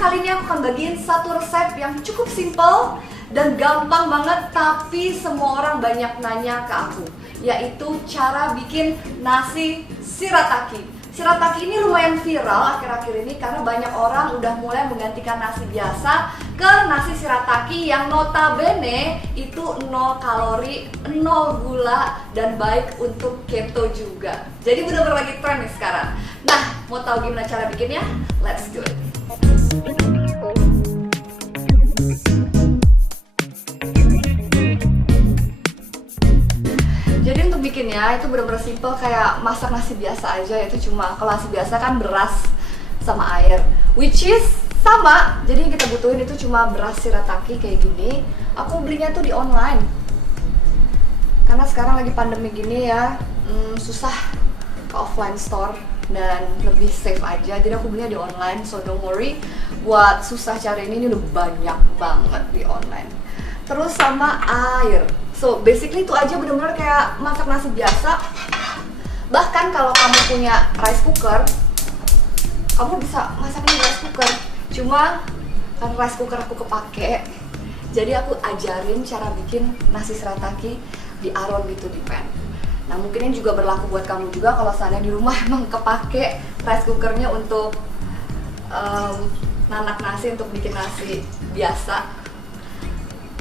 kali ini aku akan bagiin satu resep yang cukup simple dan gampang banget, tapi semua orang banyak nanya ke aku, yaitu cara bikin nasi shirataki. Shirataki ini lumayan viral akhir-akhir ini karena banyak orang udah mulai menggantikan nasi biasa ke nasi shirataki yang notabene itu 0 kalori, 0 gula, dan baik untuk keto juga. Jadi bener-bener lagi tren nih sekarang. Nah, mau tahu gimana cara bikinnya? Let's do it! Jadi untuk bikinnya itu bener-bener simple, kayak masak nasi biasa aja. Itu cuma, kalau nasi biasa kan beras sama air, which is sama. Jadi yang kita butuhin itu cuma beras shirataki kayak gini. Aku belinya tuh di online karena sekarang lagi pandemi gini ya, susah ke offline store dan lebih safe aja. Jadi aku belinya di online, so don't worry buat susah cari ini udah banyak banget di online. Terus sama air. So basically itu aja, bener-bener kayak masak nasi biasa. Bahkan kalau kamu punya rice cooker, kamu bisa masak di rice cooker. Cuma kan rice cooker aku kepake, jadi aku ajarin cara bikin nasi shirataki di aron gitu, di pan. Nah mungkin ini juga berlaku buat kamu juga kalau seandainya di rumah emang kepake rice cookernya untuk nanak nasi, untuk bikin nasi biasa.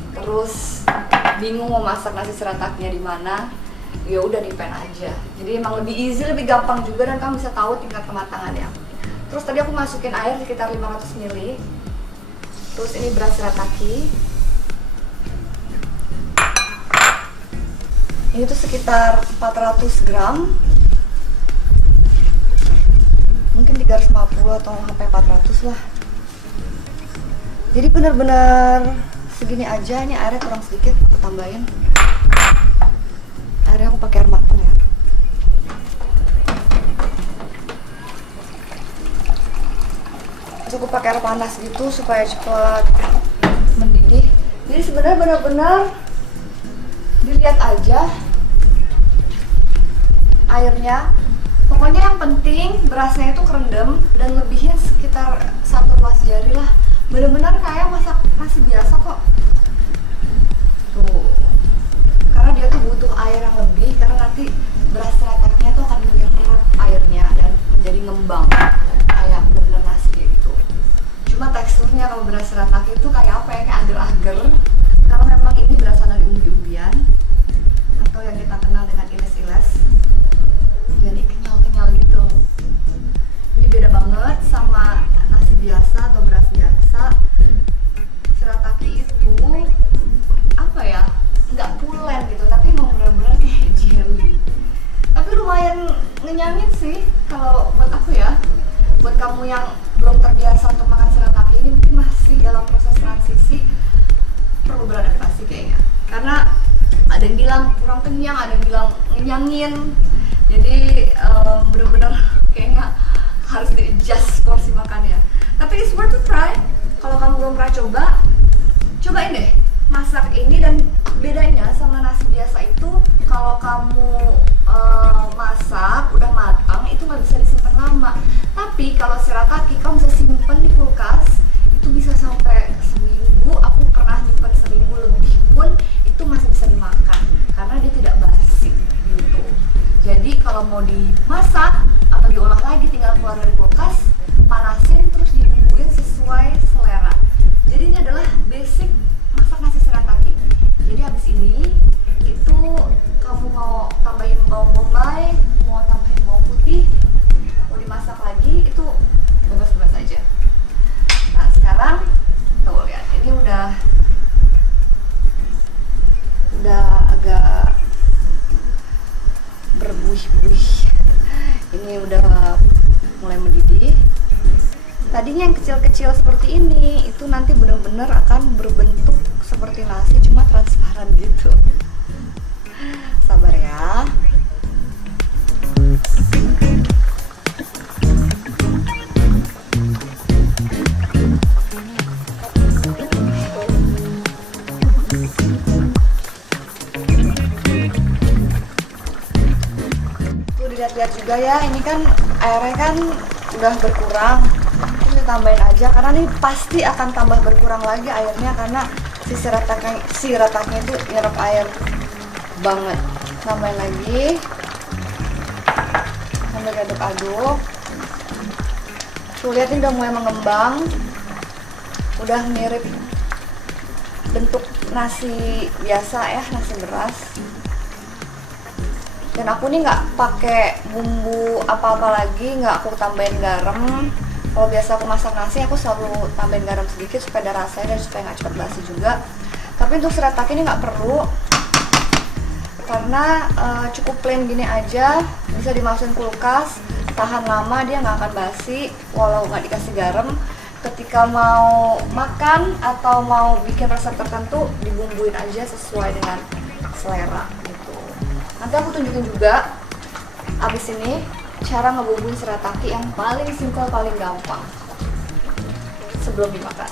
Terus bingung mau masak nasi shiratakinya di mana, ya udah di pan aja. Jadi emang lebih easy, lebih gampang juga, dan kamu bisa tahu tingkat kematangannya. Terus tadi aku masukin air sekitar 500 ml. Terus ini beras shirataki. Ini tuh sekitar 400 gram. Mungkin 350 atau sampai 400 lah. Jadi benar-benar segini aja. Ini airnya kurang sedikit, aku tambahin. Airnya aku pakai air matang ya. Cukup pakai air panas gitu supaya cepat mendidih. Jadi sebenarnya benar-benar dilihat aja airnya. Pokoknya yang penting berasnya itu kerendam dan lebihnya sekitar 1 ruas jari lah. Bener-bener kayak masak nasi biasa kok. Tuh. Karena dia tuh butuh air yang lebih, karena nanti beras shiratakinya tuh akan menyerap airnya dan menjadi ngembang kayak bener-bener nasi gitu. Cuma teksturnya kalau beras shirataki itu kayak apa ya, kayak agar-agar, karena memang ini berasal dari umbi-umbian atau yang kita kenal dengan iles-iles. Jadi kenyal-kenyal gitu. Jadi beda banget sama nasi biasa atau beras biasa. Shirataki itu apa ya, nggak pulen gitu, tapi emang bener-bener kayak jelly. Tapi lumayan ngenyangin sih kalau buat aku ya. Buat kamu yang belum terbiasa untuk makan shirataki ini, mungkin masih dalam proses transisi, perlu beradaptasi kayaknya. Karena ada yang bilang kurang kenyang, ada yang bilang ngenyangin. Jadi bener-bener kayaknya harus di-adjust porsi makannya. Tapi it's worth to try. Kalau kamu belum pernah coba, cobain deh masak ini. Dan bedanya sama nasi biasa itu, kalau kamu masak udah matang itu nggak bisa disimpan lama. Tapi kalau shirataki kamu bisa simpan di kulkas, itu bisa sampai seminggu. Aku pernah nyimpan seminggu lebih pun itu masih bisa dimakan karena dia tidak basi gitu. Jadi kalau mau dimasak atau diolah lagi, tinggal keluar dari kulkas, panasin, terus dibumbuin sesuai selera. Jadi ini adalah basic masak nasi shirataki. Jadi habis ini itu kamu mau tambahin bawang bombay, mau tambahin bawang putih, mau dimasak lagi, itu bebas-bebas aja. Nah sekarang tuh lihat, ini udah agak berbuih-buih. Ini udah mulai mendidih. Tadinya yang kecil-kecil seperti ini, itu nanti benar-benar akan berbentuk seperti nasi, cuma transparan gitu. Sabar ya. Tuh dilihat-lihat juga ya, ini kan airnya kan udah berkurang. Terus ditambahin aja aja karena ini pasti akan tambah berkurang lagi airnya karena si sirataknya itu nyerap air banget. Tambahin lagi sambil aduk-aduk. Tuh lihat ini udah mulai mengembang, udah mirip bentuk nasi biasa ya, nasi beras. Dan aku nih nggak pakai bumbu apa-apa lagi, nggak aku tambahin garam. Kalau biasa aku masak nasi, aku selalu tambahin garam sedikit supaya ada rasanya dan supaya nggak cepat basi juga. Tapi untuk shirataki ini nggak perlu, karena cukup plain gini aja, bisa dimasukin kulkas, tahan lama, dia nggak akan basi walau nggak dikasih garam. Ketika mau makan atau mau bikin resep tertentu, dibumbuin aja sesuai dengan selera gitu. Nanti aku tunjukin juga abis ini cara ngebumbuin shirataki yang paling simpel, paling gampang sebelum dimakan.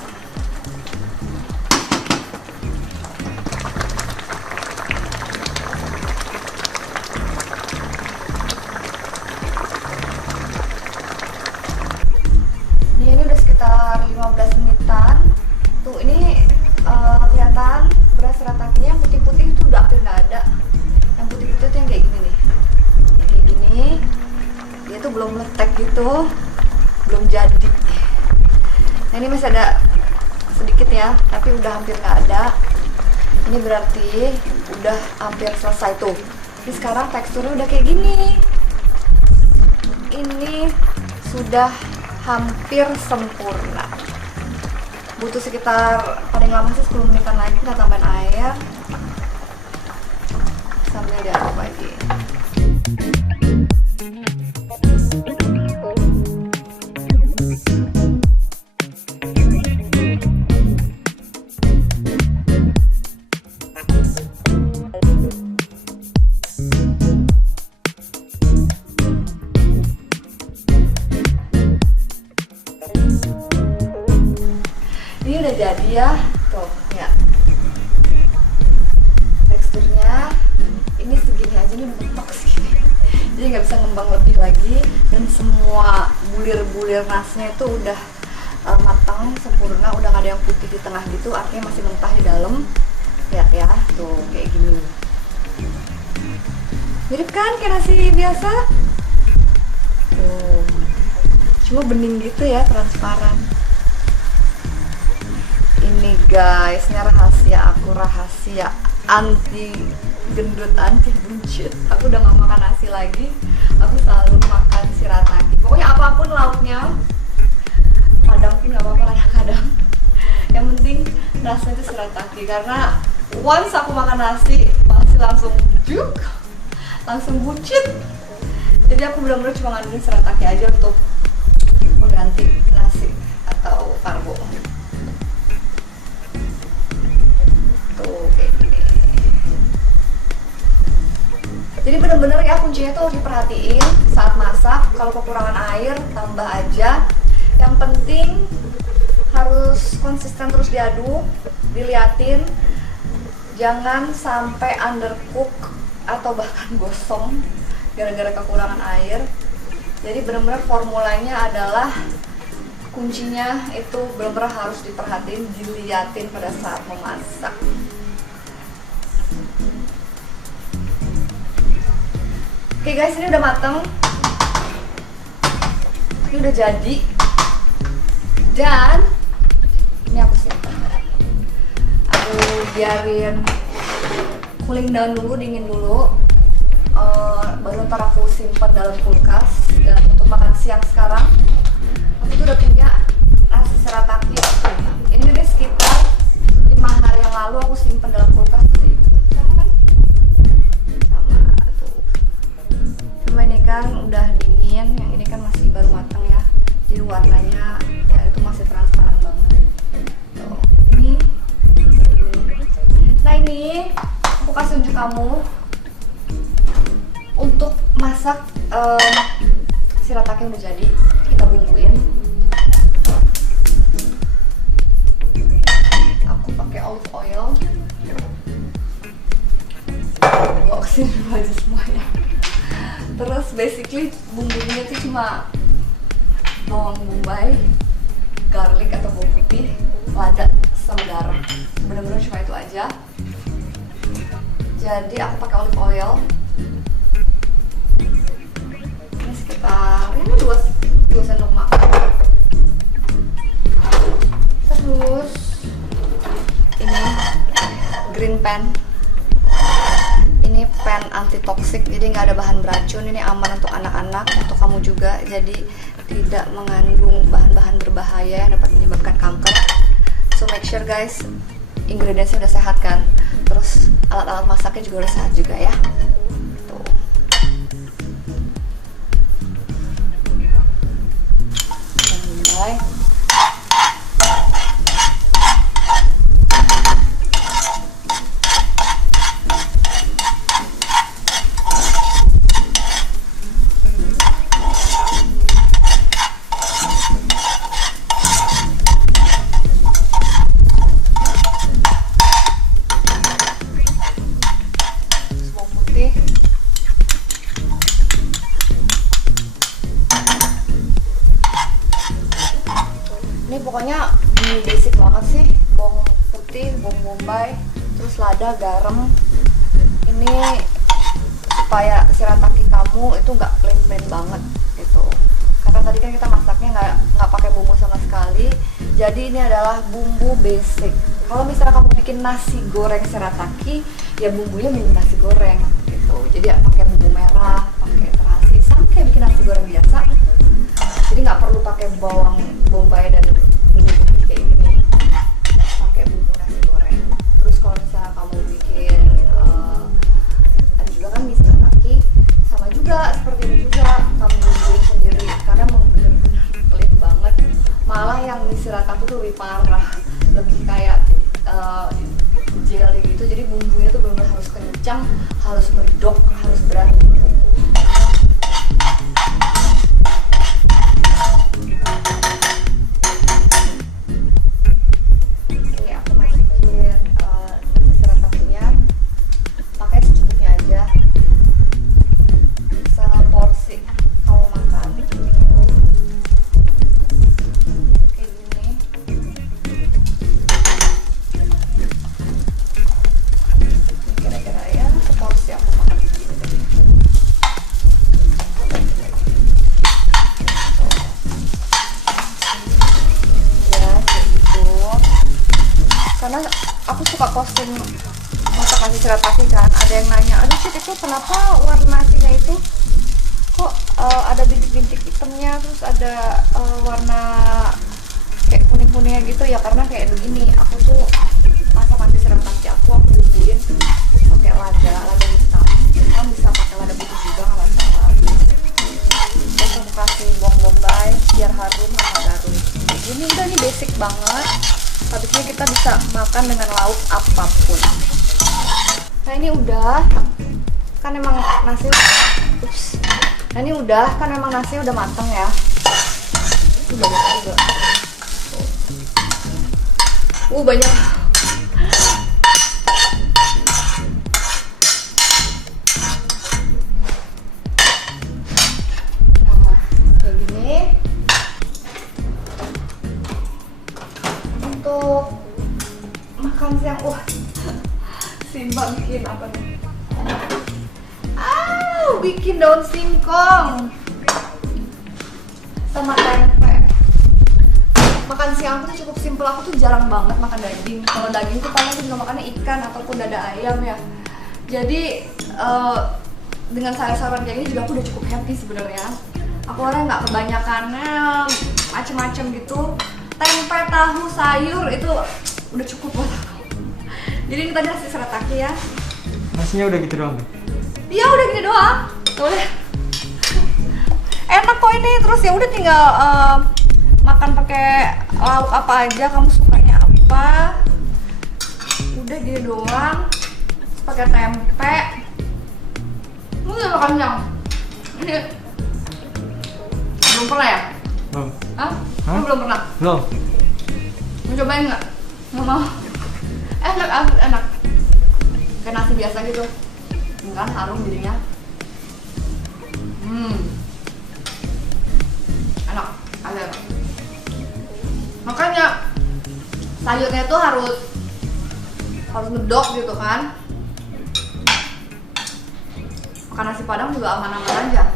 Ini udah sekitar 15 menitan. Tuh ini kelihatan beras shiratakinya yang putih-putih itu udah hampir nggak ada. Yang putih-putih itu yang kayak gini nih, yang kayak gini, dia tuh belum meletek gitu, belum jadi. Nah ini masih ada sedikit ya, tapi udah hampir nggak ada. Ini berarti udah hampir selesai tuh. Ini sekarang teksturnya udah kayak gini. Ini sudah hampir sempurna. Butuh sekitar paling lama sih 10 menitan lagi. Kita tambahin air sambil diaduk lagi. Ini udah jadi ya, tuh ya. Teksturnya ini segini aja, ini bentok segini. Jadi nggak bisa ngembang lebih lagi, dan semua bulir-bulir nasinya itu udah matang sempurna, udah nggak ada yang putih di tengah gitu, artinya masih mentah di dalam. Lihat ya, tuh kayak gini. Mirip kan kayak nasi biasa? Tuh, cuma bening gitu ya, transparan. Ini guys, ini rahasia aku, rahasia anti gendut, anti buncit. Aku udah gak makan nasi lagi, aku selalu makan shirataki. Pokoknya apapun lauknya, kadang pun gak apa-apa kadang-kadang. Yang penting nasinya itu shirataki, karena once aku makan nasi pasti langsung juk, langsung buncit. Jadi aku benar-benar cuma ngandelin shirataki aja untuk mengganti nasi atau karbo. Tuh kayak gini. Jadi bener-bener ya, kuncinya tuh harus diperhatiin saat masak. Kalau kekurangan air tambah aja. Yang penting harus konsisten terus diaduk, diliatin, jangan sampai undercook atau bahkan gosong gara-gara kekurangan air. Jadi bener-bener formulanya adalah, kuncinya itu benar-benar harus diperhatiin, diliatin pada saat memasak. Oke guys, ini udah mateng, ini udah jadi, dan ini aku simpan. Aku biarin cooling down dulu, dingin dulu, baru ntar aku simpan dalam kulkas. Dan untuk makan siang sekarang, aku tuh udah punya nasi shirataki. Ini udah sekitar 5 hari yang lalu aku simpen dalam kulkas seperti itu. Sama kan? Sama tuh. Cuma ini kan udah dingin, yang ini kan masih baru matang ya. Jadi warnanya ya itu masih transparan banget. Tuh, ini. Nah ini aku kasih unjuk kamu untuk masak shirataki yang udah jadi. Kita bumbuin. Aku pakai olive oil. Bawa kesini dulu aja semuanya. Terus basically bumbunya itu cuma bawang bombay, garlic Jadi aku pakai olive oil. Ini sekitar ini 2 sendok makan. Terus ini green pan. Ini pan anti toksik, jadi nggak ada bahan beracun. Ini aman untuk anak-anak, untuk kamu juga. Jadi tidak mengandung bahan-bahan berbahaya yang dapat menyebabkan kanker. So make sure guys, ingredientsnya udah sehat kan. Terus alat-alat masaknya juga udah sehat juga ya. Tuh. Dan mulai. Ini pokoknya basic banget sih, bawang putih, bawang bombay, terus lada, garam. Ini supaya shirataki kamu itu nggak plain banget gitu. Karena tadi kan kita masaknya nggak pakai bumbu sama sekali. Jadi ini adalah bumbu basic. Kalau misalnya kamu bikin nasi goreng shirataki, ya bumbunya bumbu nasi goreng gitu. Jadi pakai bumbu merah, pakai terasi, sama kayak bikin nasi goreng biasa. Jadi nggak perlu pakai bawang bombay dan bumbu putih kayak gini, pakai bumbu nasi goreng. Terus kalau misalnya kamu bikin ada juga kan mie shirataki, sama juga seperti ini juga kamu bumbuin sendiri, karena mau bener-bener pelit banget. Malah yang mie shirataki tuh lebih parah, lebih kayak jelly gitu. Jadi bumbunya tuh bener-bener harus kencang, harus medok, harus berani. Karena aku suka posting masak nasi shirataki kan, ada yang nanya, aduh Cit, itu kenapa warna nasinya itu kok ada bintik-bintik hitamnya, terus ada warna kayak kuning-kuningnya gitu ya. Karena kayak begini, aku tuh masak nasi shirataki aku bumbuin pakai lada hitam. Kamu bisa pakai lada putih juga nggak masalah. Terus aku kasih bawang bombay biar harum sama garam. Ini udah, nih basic banget. Habis ini kita bisa makan dengan lauk apapun. Nah ini udah, kan emang nasi, nah ini udah, kan emang nasi udah mateng ya. Itu banyak juga. Banyak. Nah, kayak gini. Untuk makan siang, Simba bikin apa nih? Bikin daun singkong sama tempe. Makan siang tuh cukup simpel, aku tuh jarang banget makan daging. Kalau daging tuh paling juga makannya ikan ataupun dada ayam ya. Jadi dengan sayur-sayuran kayak gini juga aku udah cukup happy sebenarnya. Aku orang nggak kebanyakannya macem-macem gitu. Tempe, tahu, sayur itu udah cukup buat aku. Jadi ini tadi nasi shirataki ya. Nasinya udah gitu doang? Iya udah gini doang. Tuh deh. Enak kok ini. Terus ya udah tinggal makan pakai lauk apa aja, kamu sukanya apa. Udah gini doang. Terus pakai tempe. Udah makan yang ini. Belum pernah ya? Belum. Hah? Kamu belum pernah? Belum. Mau cobain nggak? Nggak mau. Enak. Kayak nasi biasa gitu. Kan harum jadinya. Enak. Makanya sayurnya tuh harus ngedok gitu kan. makan nasi padang juga aman-aman aja.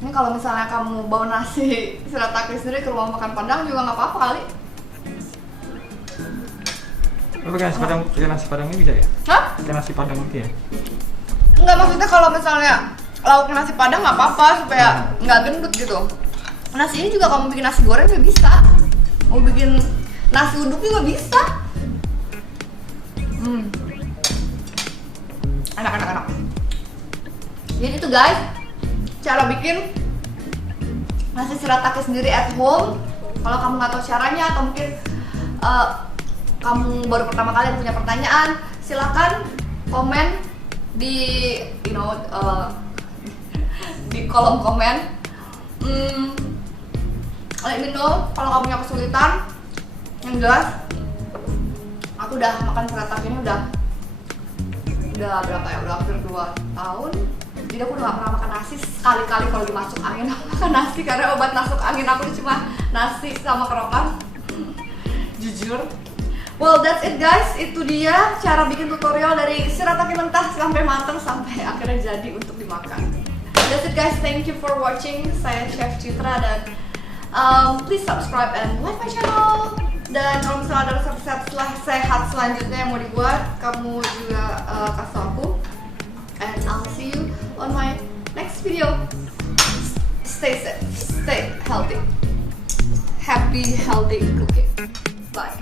Ini kalau misalnya kamu bawa nasi shirataki sendiri ke rumah makan padang juga nggak apa-apa kali. Pakai nasi padang ini bisa ya? Hah? Pakai nasi padang itu ya? Enggak, maksudnya kalau misalnya lauknya nasi padang nggak apa-apa supaya nggak gendut gitu. Nasi ini juga kamu bikin nasi goreng juga bisa. Mau bikin nasi uduk juga bisa. Enak. Jadi itu guys, cara bikin nasi shirataki sendiri at home. Kalau kamu nggak tahu caranya atau mungkin kamu baru pertama kali punya pertanyaan, silakan komen di di kolom komen. Let me know kalau kamu punya kesulitan. Yang jelas, aku udah makan shirataki ini udah berapa ya? Udah hampir 2 tahun. Jadi aku udah gak pernah makan nasi. Sekali-kali kalau dimasuk angin aku makan nasi, karena obat masuk angin aku itu cuma nasi sama kerokan. Jujur. Well, that's it guys. Itu dia cara bikin tutorial dari shirataki mentah sampai matang sampai akhirnya jadi untuk dimakan. That's it guys. Thank you for watching. Saya Chef Citra dan please subscribe and like my channel. Dan kalau misalnya ada resep sehat selanjutnya yang mau dibuat, kamu juga kasih tau aku. And I'll see you on my next video. Stay safe, stay healthy. Happy healthy cooking. Bye.